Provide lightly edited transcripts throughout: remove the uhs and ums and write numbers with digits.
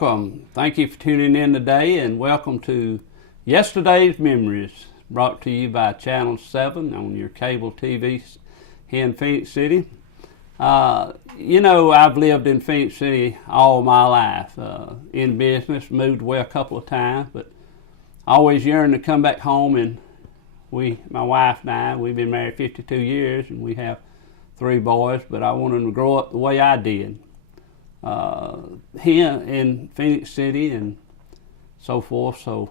Welcome. Thank you for tuning in today, and welcome to Yesterday's Memories, brought to you by Channel 7 on your cable TV here in Phenix City. I've lived in Phenix City all my life, in business, moved away a couple of times, but I always yearned to come back home. And my wife and I, we've been married 52 years, and we have 3 boys, but I wanted them to grow up the way I did. Here in Phenix City and so forth. So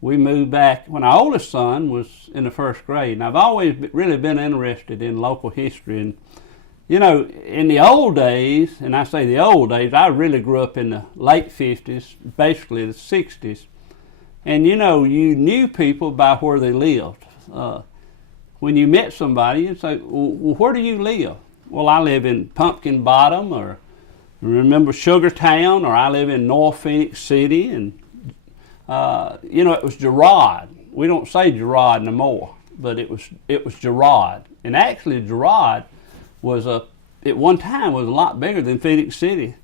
we moved back when our oldest son was in the 1st grade. And I've always really been interested in local history. And, in the old days, and I say the old days, I really grew up in the late 50s, basically the 60s. And, you knew people by where they lived. When you met somebody, you'd say, well, where do you live? Well, I live in Pumpkin Bottom, or remember Sugartown, or I live in North Phenix City. And it was Girard. We don't say Girard no more, but it was Girard. And actually Girard was at one time was a lot bigger than Phenix City.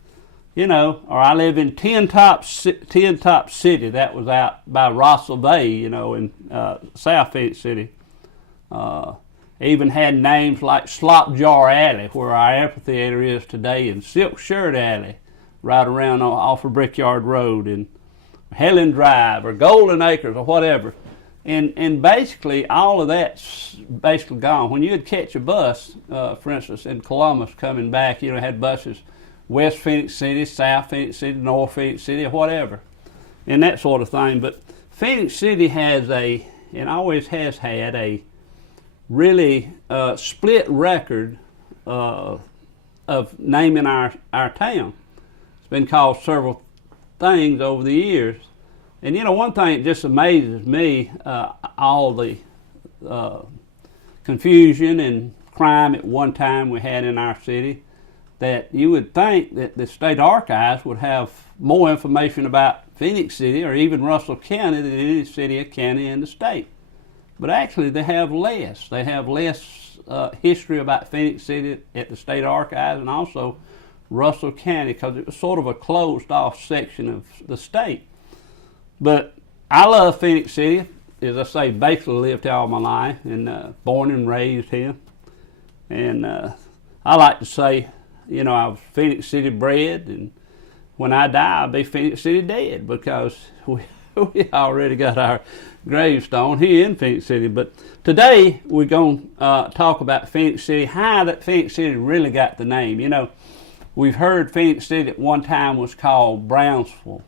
Or I live in Tin Top City. That was out by Rossell Bay, in South Phenix City. Even had names like Slop Jar Alley, where our amphitheater is today, and Silk Shirt Alley, right around off of Brickyard Road, and Helen Drive, or Golden Acres, or whatever. And basically, all of that's basically gone. When you'd catch a bus, for instance, in Columbus coming back, had buses West Phenix City, South Phenix City, North Phenix City, or whatever, and that sort of thing. But Phenix City has and always has had a really split record of naming our town. It's been called several things over the years. And one thing that just amazes me, all the confusion and crime at one time we had in our city, that you would think that the state archives would have more information about Phenix City or even Russell County than any city or county in the state. But actually they have less. They have less history about Phenix City at the state archives, and also Russell County, because it was sort of a closed off section of the state. But I love Phenix City. As I say, basically lived here all my life, and born and raised here. And I like to say, I was Phenix City bred, and when I die, I'll be Phenix City dead, because we already got our gravestone here in Phenix City. But today we're going to talk about Phenix City, how that Phenix City really got the name. We've heard Phenix City at one time was called Brownsville.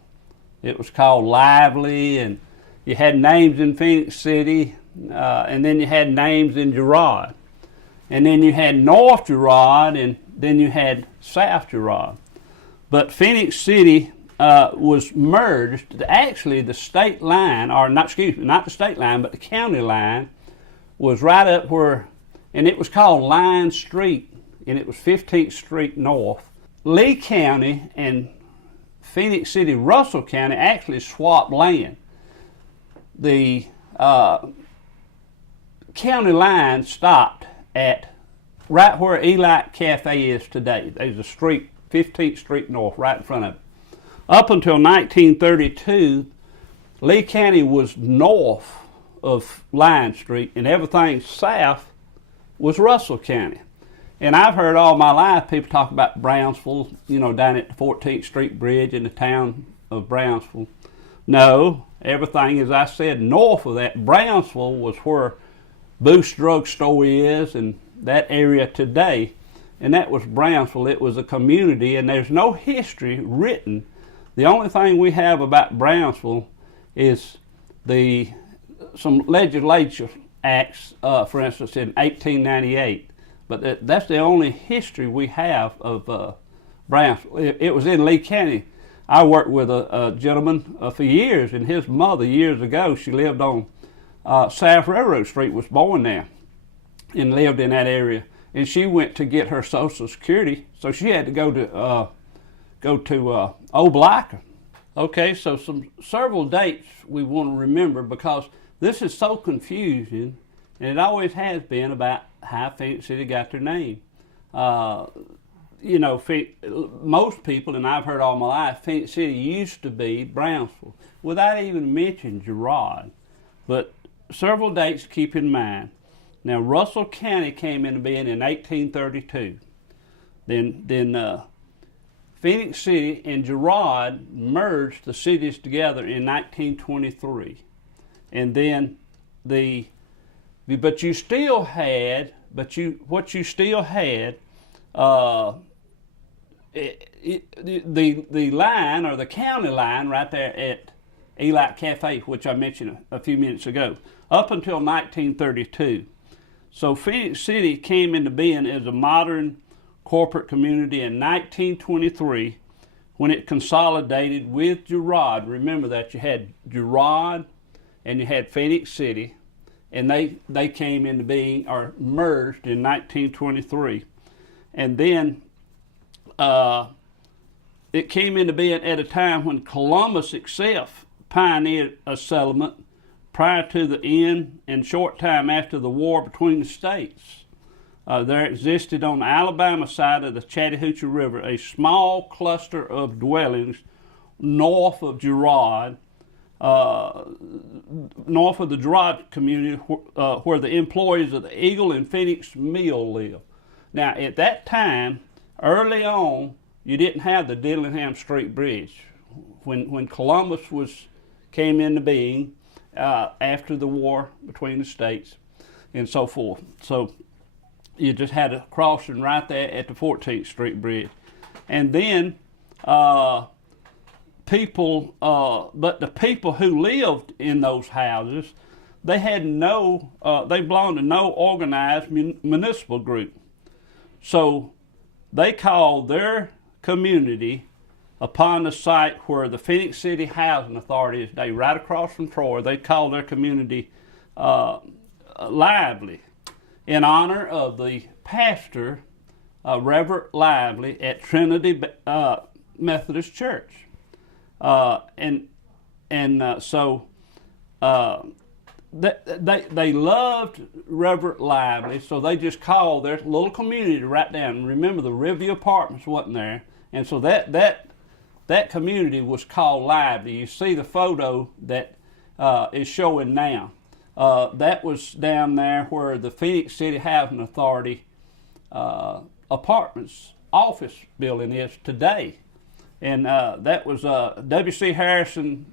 It was called Lively, and you had names in Phenix City, and then you had names in Girard. And then you had North Girard, and then you had South Girard. But Phenix City was merged. Actually, the state line, or not the state line, but the county line was right up where, and it was called Line Street, and it was 15th Street North. Lee County and Phenix City, Russell County actually swapped land. The county line stopped at right where Elite Cafe is today. There's a street, 15th Street North, right in front of it. Up until 1932, Lee County was north of Line Street, and everything south was Russell County. And I've heard all my life people talk about Brownsville, down at the 14th Street Bridge in the town of Brownsville. No, everything, as I said, north of that. Brownsville was where Booth's Drug Store is, and that area today, and that was Brownsville. It was a community, and there's no history written. The only thing we have about Brownsville is some legislative acts, for instance, in 1898. But that's the only history we have of Brownsville. It was in Lee County. I worked with a gentleman for years, and his mother, years ago, she lived on South Railroad Street, was born there, and lived in that area. And she went to get her Social Security, so she had to go to Old-Blacker. Okay, so several dates we want to remember, because this is so confusing, and it always has been, about how Phenix City got their name. you know, most people, and I've heard all my life, Phenix City used to be Brownsville, without even mentioning Girard. But several dates to keep in mind. Now, Russell County came into being in 1832. Then Phenix City and Girard merged the cities together in 1923. And then what you still had, the line, or the county line right there at Elite Cafe, which I mentioned a few minutes ago, up until 1932. So Phenix City came into being as a modern corporate community in 1923 when it consolidated with Girard. Remember that you had Girard and you had Phenix City, and they came into being, or merged, in 1923. And then it came into being at a time when Columbus itself pioneered a settlement prior to the end and short time after the war between the states. There existed on the Alabama side of the Chattahoochee River a small cluster of dwellings north of Girard, north of the Girard community, where the employees of the Eagle and Phoenix Mill live. Now, at that time, early on, you didn't have the Dillingham Street Bridge. When Columbus came into being after the war between the states and so forth. So you just had a crossing right there at the 14th Street Bridge. And then but the people who lived in those houses, they had they belonged to no organized municipal group. So they called their community, upon the site where the Phenix City Housing Authority is today, right across from Troy, they called their community Lively, in honor of the pastor, Reverend Lively, at Trinity Methodist Church. So they loved Reverend Lively, so they just called their little community right down. Remember, the Riverview Apartments wasn't there, and so that community was called Lively. You see the photo that is showing now. That was down there where the Phenix City Housing Authority apartments office building is today. And that was W.C. Harrison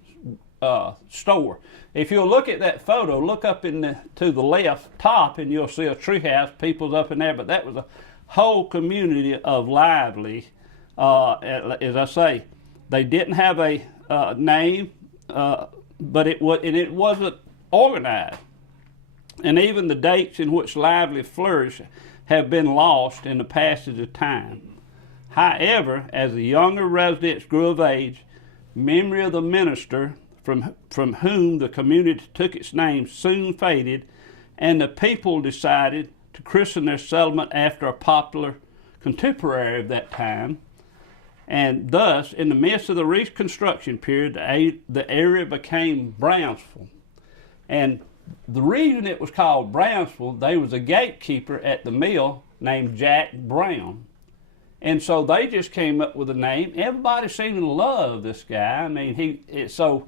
store. If you'll look at that photo, look up to the left top, and you'll see a treehouse. People's up in there, but that was a whole community of Lively. As I say, they didn't have a name, but it wasn't organized. And even the dates in which Lively flourished have been lost in the passage of time. However, as the younger residents grew of age, memory of the minister from whom the community took its name soon faded, and the people decided to christen their settlement after a popular contemporary of that time. And thus, in the midst of the Reconstruction period, the area became Brownsville. And the reason it was called Brownsville, there was a gatekeeper at the mill named Jack Brown. And so they just came up with a name. Everybody seemed to love this guy. I mean, so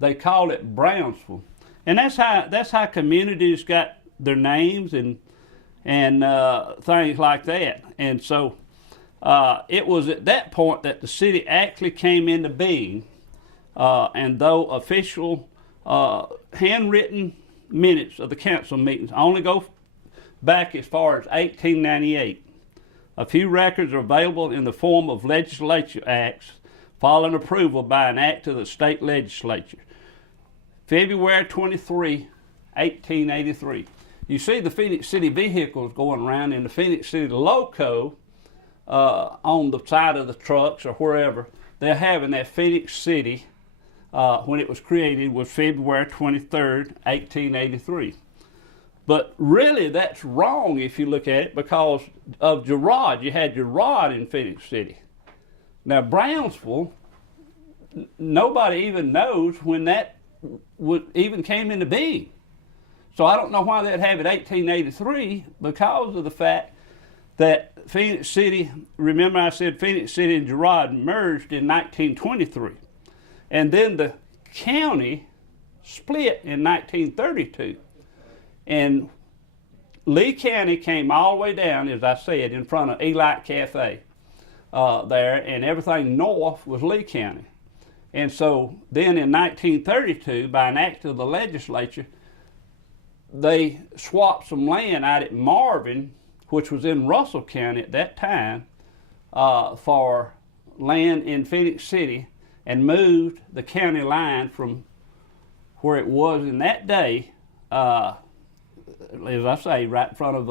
they called it Brownsville. And that's how communities got their names and things like that. And so it was at that point that the city actually came into being. And though official handwritten minutes of the council meetings only go back as far as 1898, a few records are available in the form of legislature acts following approval by an act of the state legislature. February 23, 1883. You see the Phenix City vehicles going around in the Phenix City loco on the side of the trucks or wherever. They're having that Phenix City when it was created was February 23rd, 1883. But really, that's wrong if you look at it because of Girard. You had Girard in Phenix City. Now, Brownsville, nobody even knows when that even came into being. So I don't know why they'd have it 1883 because of the fact that Phenix City, remember I said Phenix City and Girard merged in 1923. And then the county split in 1932. And Lee County came all the way down, as I said, in front of Elite Cafe there, and everything north was Lee County. And so then in 1932, by an act of the legislature, they swapped some land out at Marvin, which was in Russell County at that time, for land in Phenix City, and moved the county line from where it was in that day, as I say, right in front of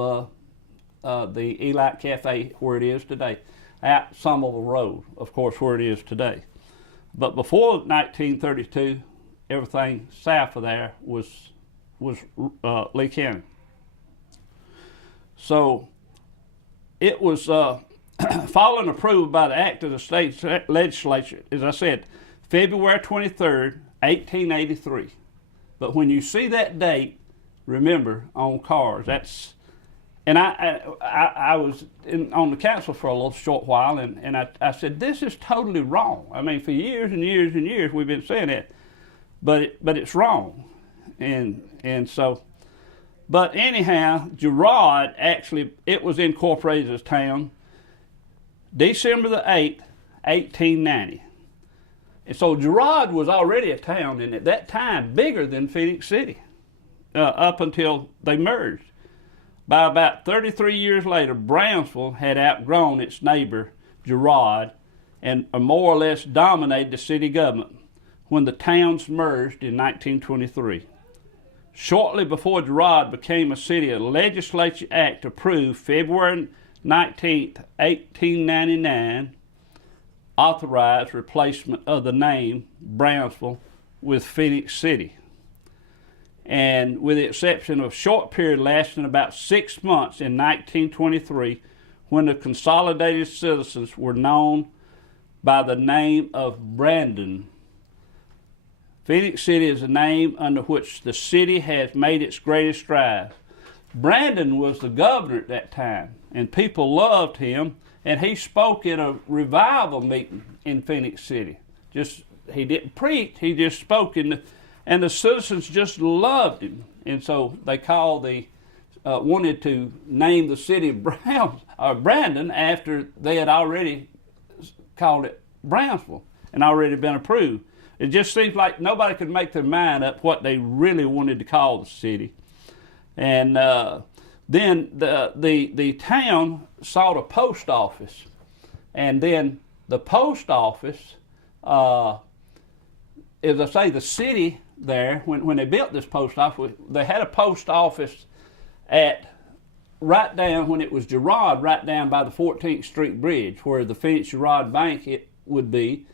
the Elite Cafe where it is today, out Somerville Road, of course, where it is today. But before 1932, everything south of there was Lee County. So it was following approval by the act of the state legislature, as I said, February 23rd, 1883. But when you see that date, remember on cards, that's, and I was on the council for a little short while, and I said, this is totally wrong. I mean, for years and years and years we've been saying it, but it's wrong. And so, but anyhow, Girard actually, it was incorporated as a town December the 8th, 1890. And so Girard was already a town, and at that time bigger than Phenix City, up until they merged. By about 33 years later, Brownsville had outgrown its neighbor, Girard, and more or less dominated the city government when the towns merged in 1923. Shortly before Girard became a city, a legislature act approved February 19, 1899, authorized replacement of the name Brownsville with Phenix City. And with the exception of a short period lasting about 6 months in 1923, when the Consolidated Citizens were known by the name of Brandon. Phenix City is a name under which the city has made its greatest strides. Brandon was the governor at that time, and people loved him, and he spoke at a revival meeting in Phenix City. He didn't preach, he just spoke, and the citizens just loved him. And so they wanted to name the city Brandon after they had already called it Brownsville and already been approved. It just seems like nobody could make their mind up what they really wanted to call the city. And then the town sought a post office, and then the post office, as I say, the city there, when they built this post office, they had a post office right down, when it was Girard, right down by the 14th Street Bridge, where the Phoenix Girard Bank would be.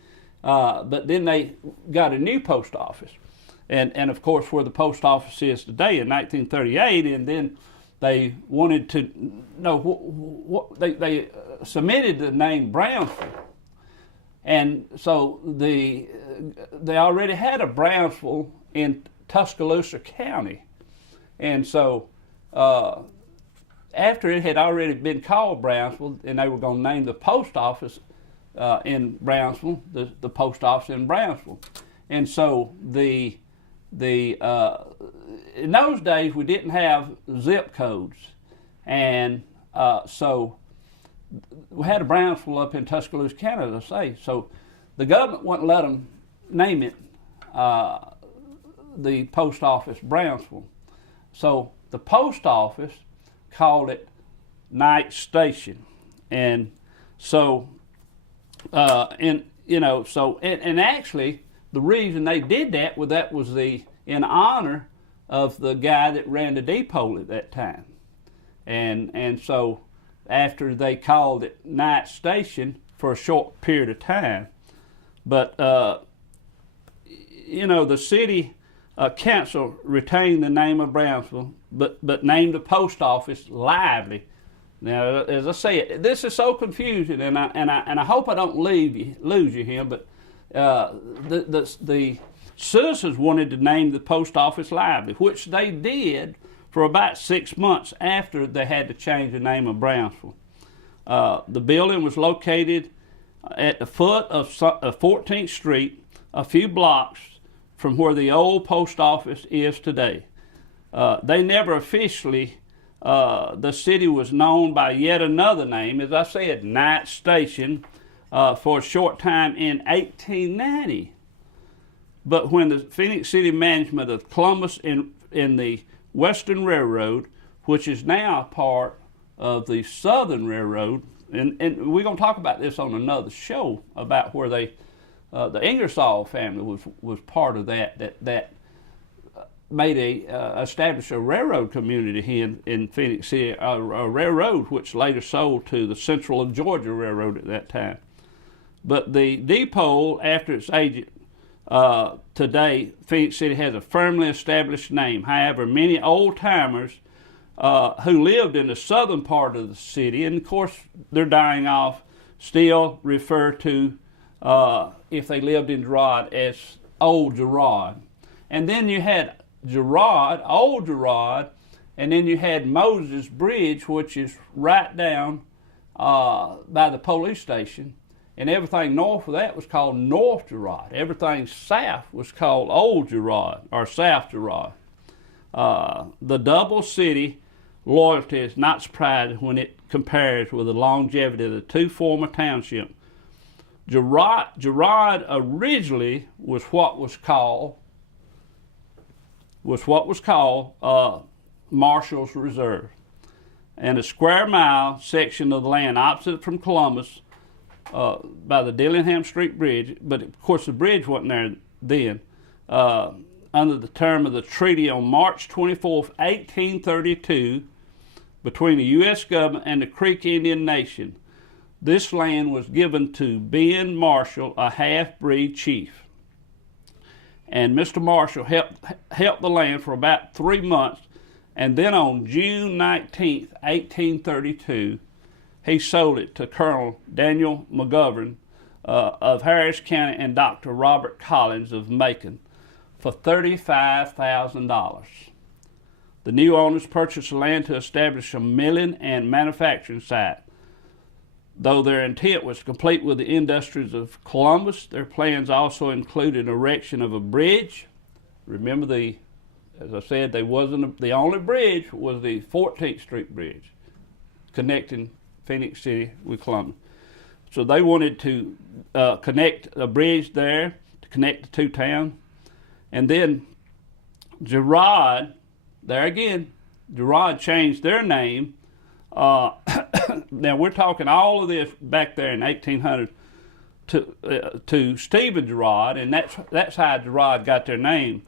But then they got a new post office, and of course where the post office is today in 1938. And then they wanted to know what they submitted the name Brownsville, and so they already had a Brownsville in Tuscaloosa County, and so after it had already been called Brownsville, and they were going to name the post office in Brownsville, the post office in Brownsville. And so in those days we didn't have zip codes, and so we had a Brownsville up in Tuscaloosa County, as I say. So the government wouldn't let them name it the post office Brownsville. So the post office called it Night Station, and so and actually the reason they did that was in honor of the guy that ran the depot at that time, and so after they called it Night Station for a short period of time, but the city council retained the name of Brownsville, but named the post office Lively. Now, as I say, this is so confusing, and I hope I don't lose you here. But the citizens wanted to name the post office Lively, which they did for about 6 months after they had to change the name of Brownsville. The building was located at the foot of 14th Street, a few blocks from where the old post office is today. They never officially, the city was known by yet another name, as I said, Knight Station, for a short time in 1890. But when the Phenix City management of Columbus in the Western Railroad, which is now part of the Southern Railroad, and we're going to talk about this on another show about where they, the Ingersoll family was part of that made established a railroad community here in Phenix City, a railroad which later sold to the Central of Georgia Railroad at that time. But the depot, after its agent, today, Phenix City has a firmly established name. However, many old-timers who lived in the southern part of the city, and of course they're dying off, still refer to, if they lived in Girard, as Old Girard. And then you had Girard, Old Girard, and then you had Moses Bridge, which is right down by the police station. And everything north of that was called North Girard. Everything south was called Old Girard, or South Girard. The double city loyalty is not surprising when it compares with the longevity of the two former townships. Girard originally was what was called Marshall's Reserve, and a square mile section of the land opposite from Columbus by the Dillingham Street Bridge, but of course the bridge wasn't there then, under the term of the treaty on March 24th, 1832, between the U.S. government and the Creek Indian Nation. This land was given to Ben Marshall, a half-breed chief. And Mr. Marshall helped the land for about 3 months, and then on June 19th, 1832, he sold it to Colonel Daniel McGovern of Harris County and Dr. Robert Collins of Macon for $35,000. The new owners purchased the land to establish a milling and manufacturing site. Though their intent was to complete with the industries of Columbus, their plans also included erection of a bridge. Remember, as I said, they wasn't the only bridge was the 14th Street Bridge connecting Phenix City with Columbus. So they wanted to connect a bridge there to connect the two towns. And then Girard, there again, Girard changed their name. Now we're talking all of this back there in 1800 to Stephen Girard, and that's how Girard got their name.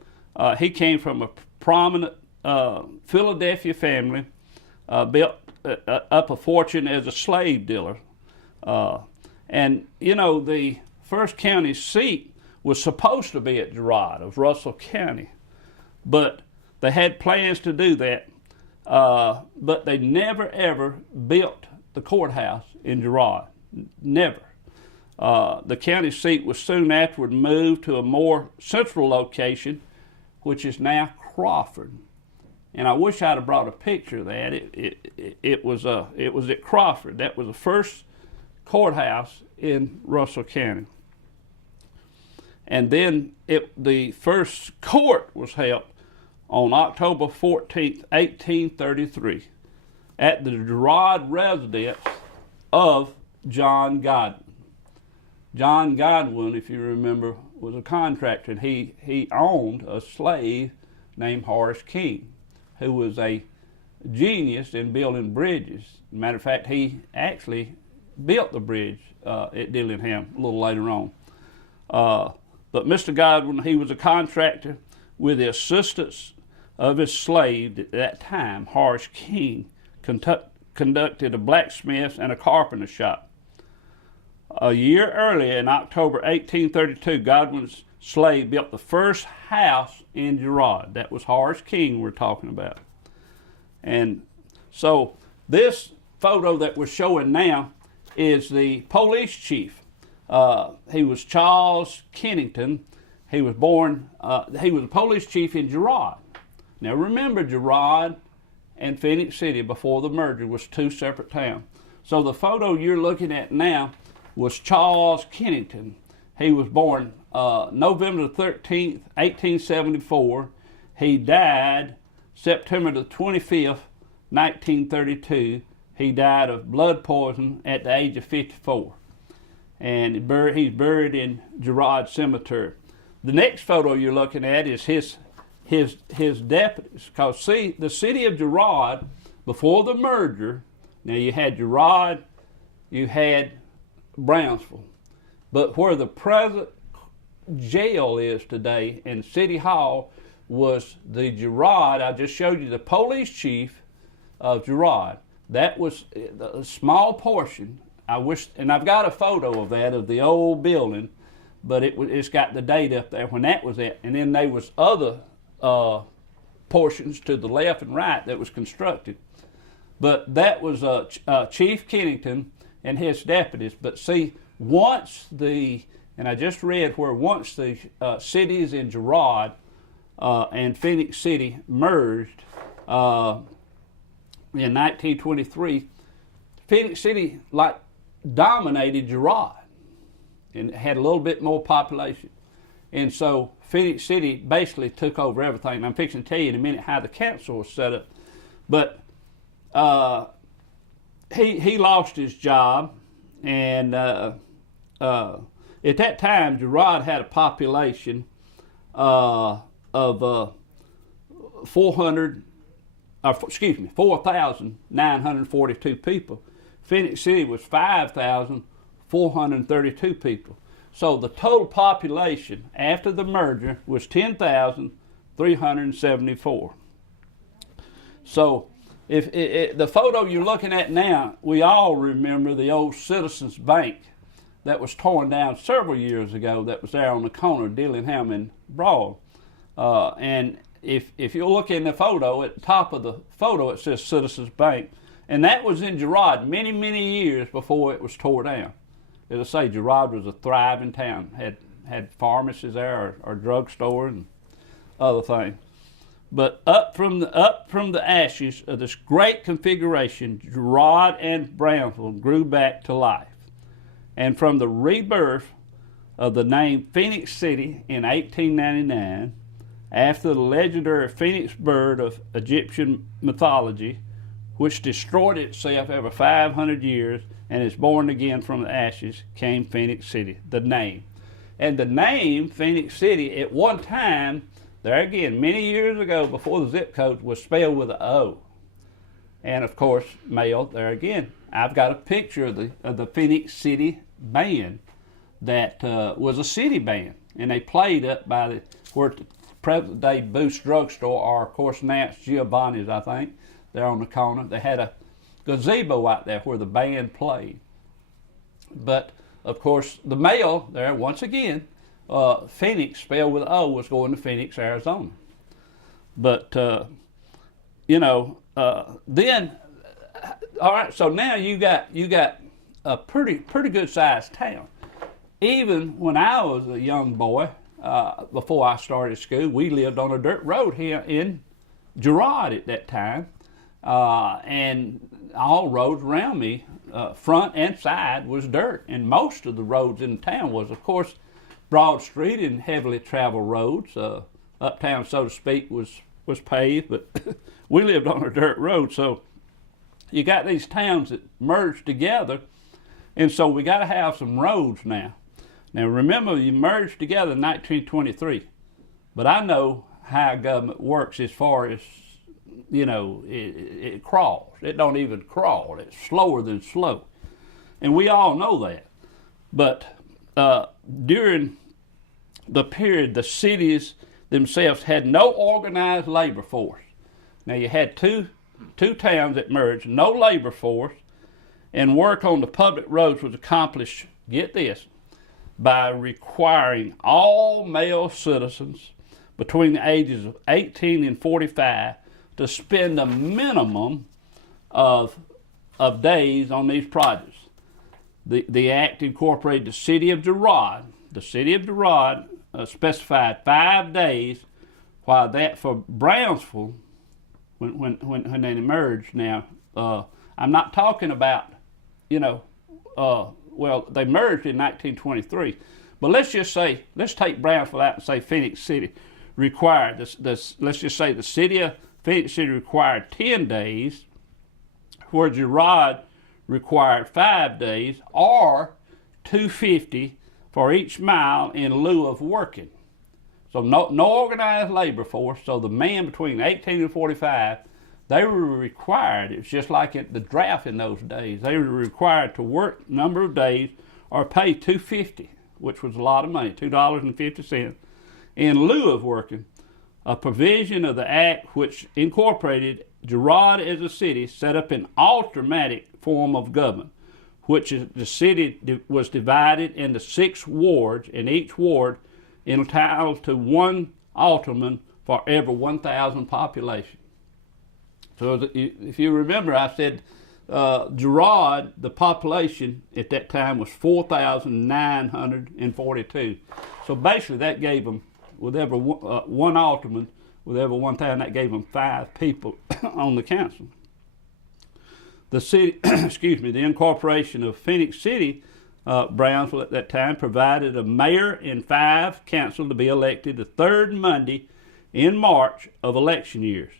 He came from a prominent Philadelphia family, built up a fortune as a slave dealer. And, you know, the first county seat was supposed to be at Girard of Russell County, but they had plans to do that, but they never, ever built the courthouse in Girard. Never. The county seat was soon afterward moved to a more central location, which is now Crawford. And I wish I'd have brought a picture of that. It was at Crawford. That was the first courthouse in Russell County. And then the first court was held on October 14th, 1833, at the Girard residence of John Godwin. John Godwin, if you remember, was a contractor, and he owned a slave named Horace King, who was a genius in building bridges. Matter of fact, he actually built the bridge at Dillingham a little later on. But Mr. Godwin, he was a contractor with the assistance of his slave at that time, Horace King, conducted a blacksmith and a carpenter shop. A year earlier, in October 1832, Godwin's slave built the first house in Girard. That was Horace King we're talking about. And so this photo that we're showing now is the police chief. He was Charles Kennington. He was born, he was a police chief in Girard. Now remember, Girard and Phenix City before the merger was two separate towns. So the photo you're looking at now was Charles Kennington. He was born November the 13th, 1874. He died September the 25th, 1932. He died of blood poison at the age of 54. And he's buried in Girard Cemetery. The next photo you're looking at is his deputies. Because see, the city of Girard, before the merger, now you had Girard, you had Brownsville. But where the present jail is today and City Hall was the Girard. I just showed you the police chief of Girard. That was a small portion. I wish, and I've got a photo of that, of the old building, but it's got the date up there when that was at. And then there was other portions to the left and right that was constructed. But that was Chief Kennington and his deputies. But see, once and I just read where once the cities in Girard and Phenix City merged in 1923, Phenix City dominated Girard and had a little bit more population. And so Phenix City basically took over everything. And I'm fixing to tell you in a minute how the council was set up. But he lost his job, and at that time Girard had a population of 4,942 people. Phenix City was 5,432 people. So the total population after the merger was 10,374. So if the photo you're looking at now, we all remember the old Citizens Bank that was torn down several years ago that was there on the corner of Dillingham and Broad. And if you look in the photo, at the top of the photo it says Citizens Bank. And that was in Girard many, many years before it was tore down. As I say, Girard was a thriving town, had pharmacies there or drugstore and other things. But up from the ashes of this great configuration, Girard and Brownsville grew back to life. And from the rebirth of the name Phenix City in 1899, after the legendary phoenix bird of Egyptian mythology, which destroyed itself every 500 years and is born again from the ashes, came Phenix City, the name. And the name Phenix City at one time, there again, many years ago before the zip code, was spelled with an O. And of course, male, there again. I've got a picture of the Phenix City band that was a city band. And they played up by where the present day Boost Drugstore, or of course now it's Giovanni's, I think. There on the corner. They had a gazebo out there where the band played. But, of course, the mail there, once again, Phoenix, spelled with O, was going to Phoenix, Arizona. But, then, all right, so now you got a pretty good sized town. Even when I was a young boy, before I started school, we lived on a dirt road here in Girard at that time. And all roads around me, front and side, was dirt. And most of the roads in town was, of course, Broad Street and heavily traveled roads. Uptown, so to speak, was paved, but we lived on a dirt road. So you got these towns that merged together, and so we got to have some roads now. Now remember, you merged together in 1923, but I know how government works as far as, it crawls. It don't even crawl. It's slower than slow. And we all know that. But during the period, the cities themselves had no organized labor force. Now you had two towns that merged, no labor force, and work on the public roads was accomplished, get this, by requiring all male citizens between the ages of 18 and 45 to spend a minimum of days on these projects. The act incorporated the city of Girard. The city of Girard specified 5 days, while that for Brownsville, when they emerged now, I'm not talking about well, they merged in 1923. But let's take Brownsville out and say Phenix City required, let's just say the city of Phenix City required 10 days, where Girard required 5 days, or $2.50 for each mile in lieu of working. So no organized labor force. So the men between 18 and 45, they were required, it's just like at the draft in those days, they were required to work a number of days or pay $2.50, which was a lot of money, $2.50, in lieu of working. A provision of the act which incorporated Girard as a city set up an automatic form of government, which is the city was divided into 6 wards, and each ward entitled to 1 alderman for every 1,000 population. So if you remember, I said Girard, the population at that time was 4,942. So basically that gave them, with every 1 alderman, with every 1,000, that gave them 5 people on the council. The city, the incorporation of Phenix City, Brownsville at that time, provided a mayor and 5 council to be elected the 3rd Monday in March of election years.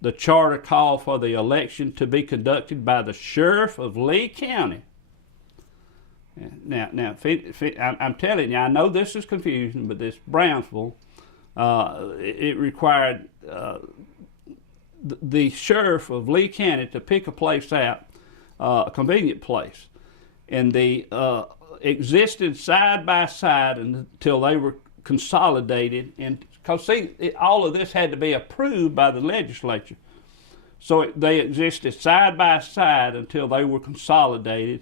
The charter called for the election to be conducted by the sheriff of Lee County. Now, I'm telling you, I know this is confusing, but this Brownsville, it required the sheriff of Lee County to pick a place out, a convenient place, and they existed side by side until they were consolidated. And because all of this had to be approved by the legislature, so they existed side by side until they were consolidated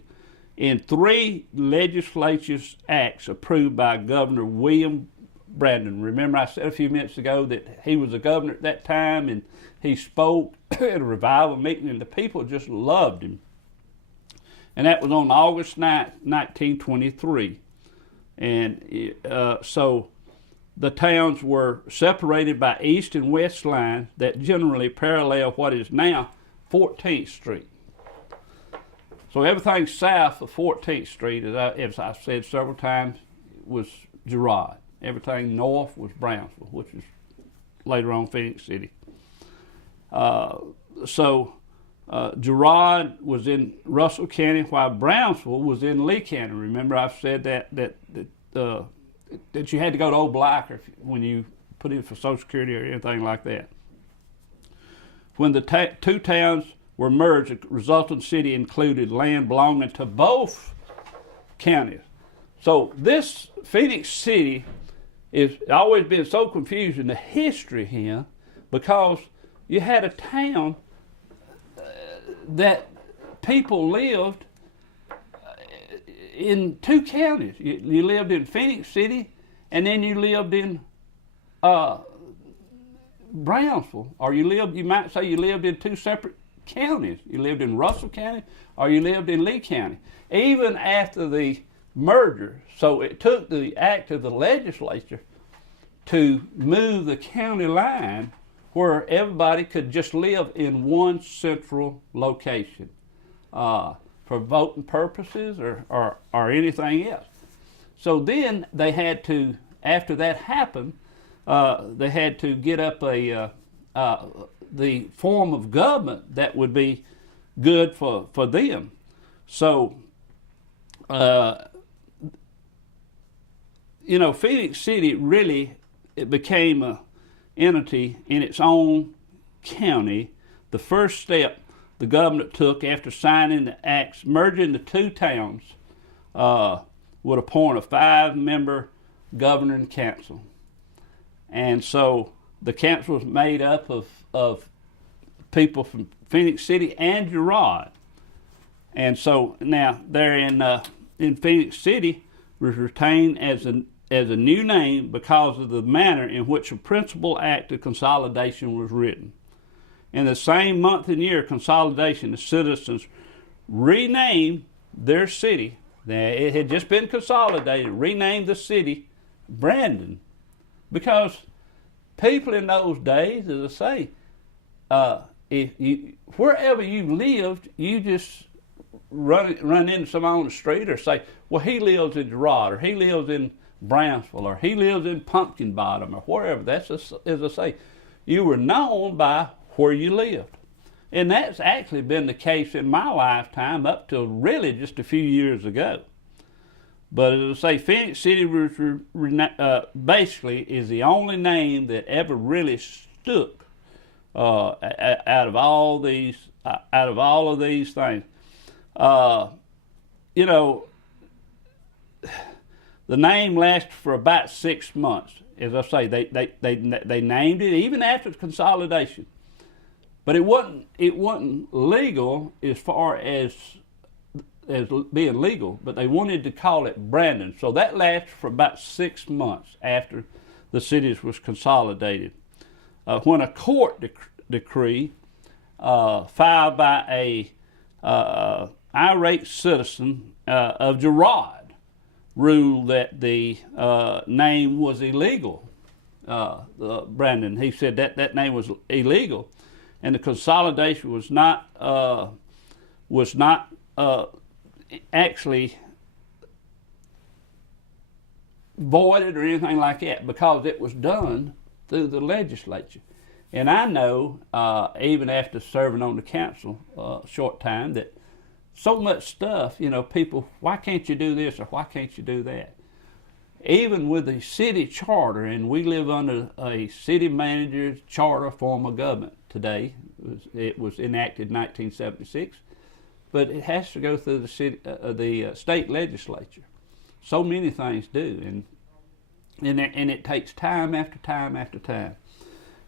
in 3 legislature's acts approved by Governor William Brandon. Remember, I said a few minutes ago that he was a governor at that time, and he spoke at a revival meeting, and the people just loved him. And that was on August 9th, 1923. And so the towns were separated by east and west lines that generally parallel what is now 14th Street. So everything south of 14th Street, as I've said several times, was Girard. Everything north was Brownsville, which is later on Phenix City. Girard was in Russell County, while Brownsville was in Lee County. Remember, I've said that you had to go to Old Blacker when you put in for Social Security or anything like that. When the 2 towns were merged, the resultant city included land belonging to both counties. So this Phenix City is always been so confusing, the history here, because you had a town that people lived in 2 counties. You lived in Phenix City, and then you lived in Brownsville, or you might say you lived in 2 separate counties. You lived in Russell County, or you lived in Lee County, even after the merger. So it took the act of the legislature to move the county line where everybody could just live in one central location for voting purposes or anything else. So then they had to, after that happened, they had to get up the form of government that would be good for them. So, Phenix City really, it became an entity in its own county. The first step the governor took after signing the acts merging the 2 towns would appoint a 5-member governing council. And so the council was made up of people from Phenix City and Girard. And so now there in Phenix City was retained as a new name because of the manner in which a principal act of consolidation was written. In the same month and year of consolidation, the citizens renamed their city. It had just been consolidated, renamed the city Brandon, because people in those days, as I say, wherever you lived, you just run into someone on the street or say, well, he lives in Girard, or he lives in Brownsville, or he lives in Pumpkin Bottom, or wherever. That's as I say, you were known by where you lived. And that's actually been the case in my lifetime up till really just a few years ago. But as I say, Phenix City basically is the only name that ever really stuck out of all of these things. You know, the name lasted for about 6 months. As I say, they named it even after the consolidation, but it wasn't legal as far as being legal. But they wanted to call it Brandon, so that lasted for about 6 months after the cities was consolidated. When a court decree filed by a irate citizen of Girard ruled that the name was illegal. Brandon, he said that name was illegal, and the consolidation was not actually voided or anything like that, because it was done through the legislature. And I know, even after serving on the council a short time, that so much stuff, you know, people, why can't you do this or why can't you do that? Even with the city charter, and we live under a city manager's charter form of government today. It was enacted in 1976, but it has to go through the state legislature. So many things do, and it takes time after time after time.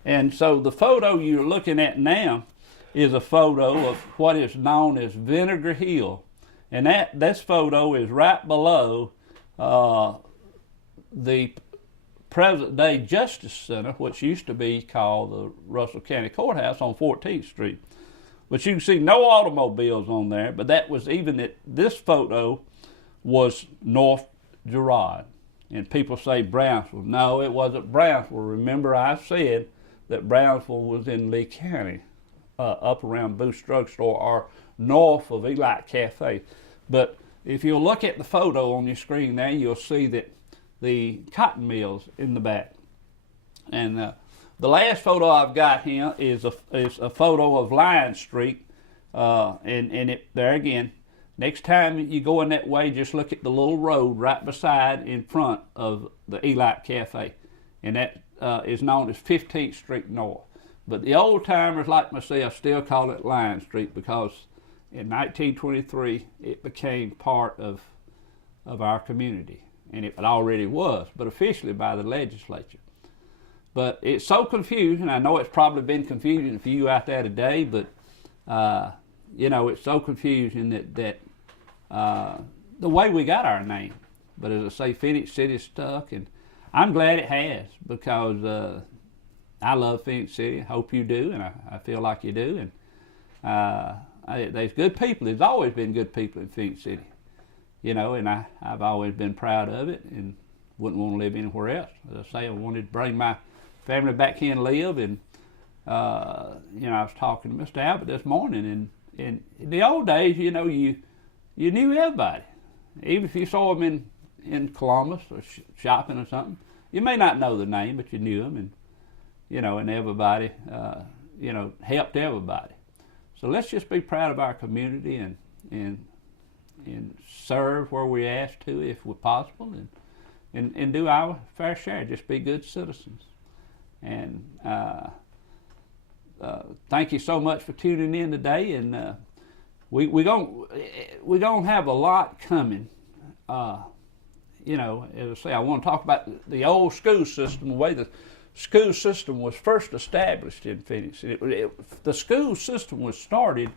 And so the photo you're looking at now is a photo of what is known as Vinegar Hill. And this photo is right below the present-day Justice Center, which used to be called the Russell County Courthouse on 14th Street. But you can see no automobiles on there, but that was this photo was North Girard. And people say Brownsville. No, it wasn't Brownsville. Remember, I said that Brownsville was in Lee County, up around Booth's Drugstore or north of Elite Cafe. But if you look at the photo on your screen now, you'll see that the cotton mill's in the back. And the last photo I've got here is a photo of Lion Street, and there again, next time you go in that way, just look at the little road right beside in front of the Elite Cafe, and that is known as 15th Street North. But the old timers like myself still call it Lion Street, because in 1923 it became part of our community, and it already was, but officially by the legislature. But it's so confusing. I know it's probably been confusing for you out there today, but you know, it's so confusing that the way we got our name. But as I say, Phenix City stuck, and I'm glad it has, because I love Phenix City. I hope you do, and I feel like you do. And there's good people. There's always been good people in Phenix City, you know, and I've always been proud of it and wouldn't want to live anywhere else. As I say, I wanted to bring my family back here and live. And you know, I was talking to Mr. Abbott this morning, and in the old days, you know, you knew everybody. Even if you saw them in Columbus or shopping or something, you may not know the name, but you knew them, and you know, and everybody, you know, helped everybody. So let's just be proud of our community and serve where we're asked to, if we're possible, and do our fair share. Just be good citizens. And thank you so much for tuning in today. And we're gonna have a lot coming. You know, as I say, I want to talk about the old school system, the way the school system was first established in Phenix. The school system was started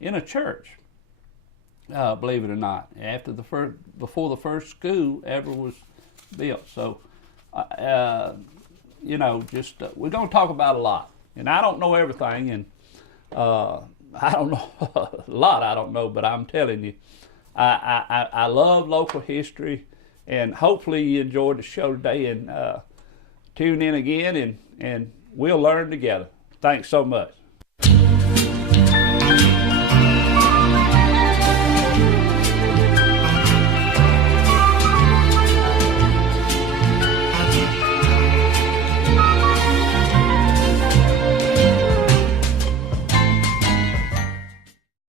in a church, believe it or not, before the first school ever was built. So, you know, just we're going to talk about a lot. And I don't know everything, and I don't know a lot. I don't know, but I'm telling you, I love local history, and hopefully you enjoyed the show today. And tune in again, and we'll learn together. Thanks so much.